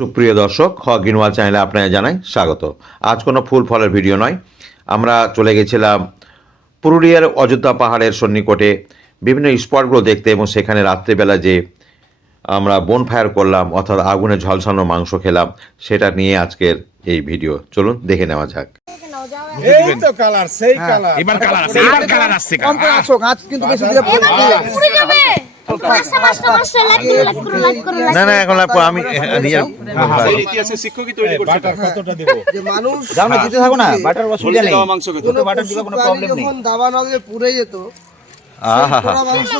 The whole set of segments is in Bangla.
সুপ্রিয় দর্শক হ গিনওয়াল চ্যানেলে আপনাকে জানাই স্বাগত। আজ কোনো ফুল ফলের ভিডিও নয়। আমরা চলে গেছিলাম পুরুলিয়ার অযোধ্যা পাহাড়ের সন্নিকটে বিভিন্ন স্পটগুলো দেখতে এবং সেখানে রাত্রেবেলা যে আমরা বন ফায়ার করলাম অর্থাৎ আগুনে ঝলসানো মাংস খেলাম সেটা নিয়ে আজকের এই ভিডিও। চলুন দেখে নেওয়া যাক। এই তো কালার সেই কালার এবার কালার আসছে এবার কালার আসছে কম করে আসো গাছ কিন্তু বেশি দিলে পড়ে যাবে। না না এখন আপু আমি নিয়ে ইতিহাসের শিক্ষকই তৈরি করছে? বাটার কতটা দেবো? যে মানুষ যাও না দিতে থাকো না বাটার অসুবিধা নেই। মাংস খেতে। কোনো বাটার পশু কোনো প্রবলেম নেই। যখন দাবা নগে পুড়ে যেত আহা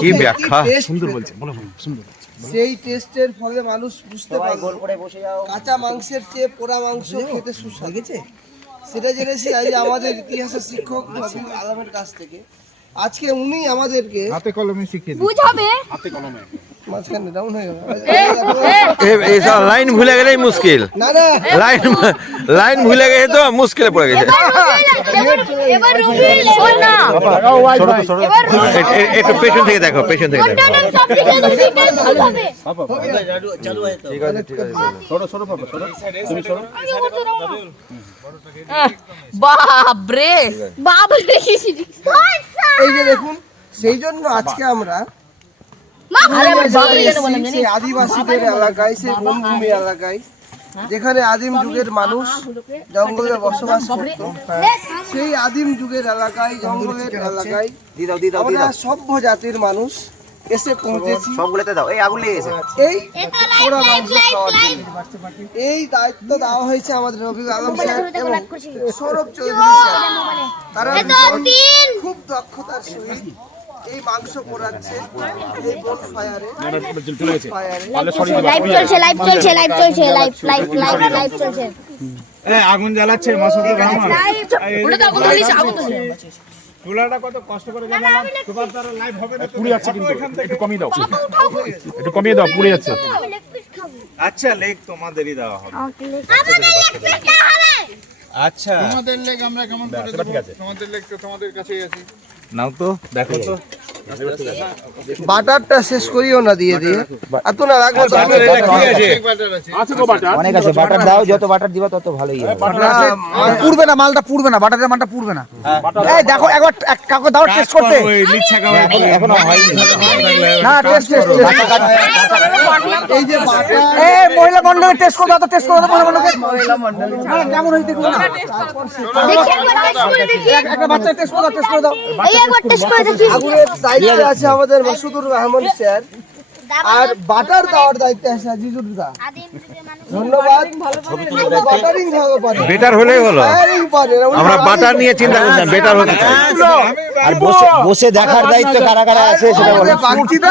কি ব্যাখ্যা? সুন্দর বলছে বলো সুন্দর সেই টেস্টের ফলে মানুষ বুঝতে সবাই পারল গোল করে বসে যাও। কাঁচা মাংসের চেয়ে পোড়া মাংস খেতে সুস্বাদু। সেটা জেনেছি আজ আমাদের ইতিহাসের শিক্ষক আলমের কাছ থেকে। আজকে উনি আমাদেরকে হাতে কলমে শিখিয়ে বুঝাবে? হাতে এইসব লাইন ভুলে গেলেই মুশকিল। লাইন লাইন ভুলে গেছে তো মুশকিলে পড়ে গেছে। একটু পেছন থেকে দেখো পেছন থেকে দেখো। কন্টেন্ট সব লিখে দাও সেটাই বুঝাবে বাপরে। বাবা এই যে দেখুন সেই জন্য আজকে আমরা আরে আমার বাবা কেন বললাম সেই আদিবাসীদের এলাকায় সেই বনভূমি এলাকায় যেখানে আদিম যুগের মানুষ জঙ্গলে বসবাস করত। সেই আদিম যুগের এলাকায় জঙ্গলের এলাকায় আমরা সভ্য জাতির মানুষ এসে পৌঁছেছি। সবগুলোতে দাও। এই আগুন লেগে গেছে। এই পোড়া মাংস খাওয়ার জন্য। এই দায়িত্ব দেওয়া হয়েছে আমাদের রবি আলম স্যার এবং সৌরভ চৌধুরী স্যার। তারা খুব দক্ষতার সহিত এই মাংস পোড়াচ্ছে এই বন ফায়ারে ফায়ারে লাইভ চলছে লাইভ চলছে লাইভ চলছে লাইভ লাইভ লাইভ লাইভ চলছে। আগুন জ্বালাচ্ছে মাসুদুর রহমান ওটা তো আগুন ধরিস আগুন ধরিস চুলাটা কত কষ্ট করে জ্বালালাম। তোমার দ্বারা লাইভ হবে না পুড়ে যাচ্ছে কিন্তু একটু কমিয়ে দাও। একটু কমিয়ে দাও পুড়ে যাচ্ছে। আমি লেগ পিস খাব। আচ্ছা লেগ তোমাদেরই দেওয়া হবে। আমাদের লেগ পিসটা হবে। আচ্ছা। তোমাদের লেগ আমরা কেমন করে দেবো? তোমাদের লেগ তো তোমাদের কাছেই আছে। নাও তো দেখো তো। বাটারটা শেষ করিও না দিয়ে দিয়ে। না রাখব তো আমি- অনেক আছে। আছে। গো অনেক আছে বাটার দাও যত বাটার দিবা তত ভালোই হবে। আহ, পুড়বে না মালটা পুড়বে না বাটারের মালটা পুড়বে না। এই দেখো একবার এক- কাউকে দাও টেস্ট করতে। এখন এখনও হয়নি। না টেস্ট টেস্ট এই যে বাটার। এই মহিলা মন্ডলে টেস্ট করে দাও তো টেস্ট করে। মহিলা মন্ডলকে হ্যাঁ, কেমন হয়েছে দেখুন না। টেস্ট করে দেখি একটা বাচ্চা টেস্ট করে দাও টেস্ট করে দাও। এই একবার টেস্ট করে দেখি। দায়িত্বে আছে আমাদের মাসুদুর রহমান স্যার। আর বাটার দেওয়ার দায়িত্বে আছে আজিজুর দা। ধন্যবাদ। বাটারিং ভালো পারে বেটার হলেই হলো। আমরা বাটার নিয়ে চিন্তা করছিলাম বেটার হতে চাই। আর বসে বসে দেখার দায়িত্ব কারা কারা আছে সেটা বলো। আমাদের বাগচিটা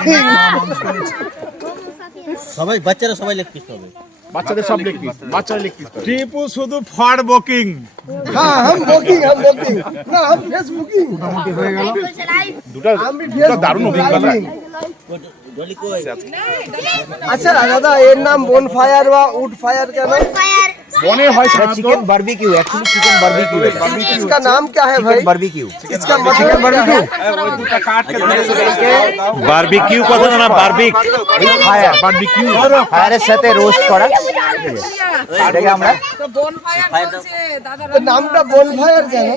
ফায়ারিং। বাচ্চাদের সব টিপু শুধু ফর বুকিং। হ্যাঁ, হ্যাঁ হাম বুকিং হাম হ্যাঁ, বুকিং। না হ্যাঁ, হাম মোটামুটি হয়ে গেল। দুটো দুটো দারুণ অভিজ্ঞতা। আচ্ছা, আচ্ছা।, আচ্ছা দাদা এর নাম বন ফায়ার বা উড ফায়ার কেন ফায়ার বনে হয় chicken barbecue actually chicken barbecue এটা इसका नाम क्या है भाई বারবিকিউ इसका मतलब क्या है ওই দুটো কাঠকে ধরে বারবিকিউ কথা না বারবিক ফায়ার বারবিকিউ ফায়ারের সাথে রোস্ট করা এটাকে আমরা তো বন ফায়ার চলছে দাদা তো নামটা বন ফায়ার কেন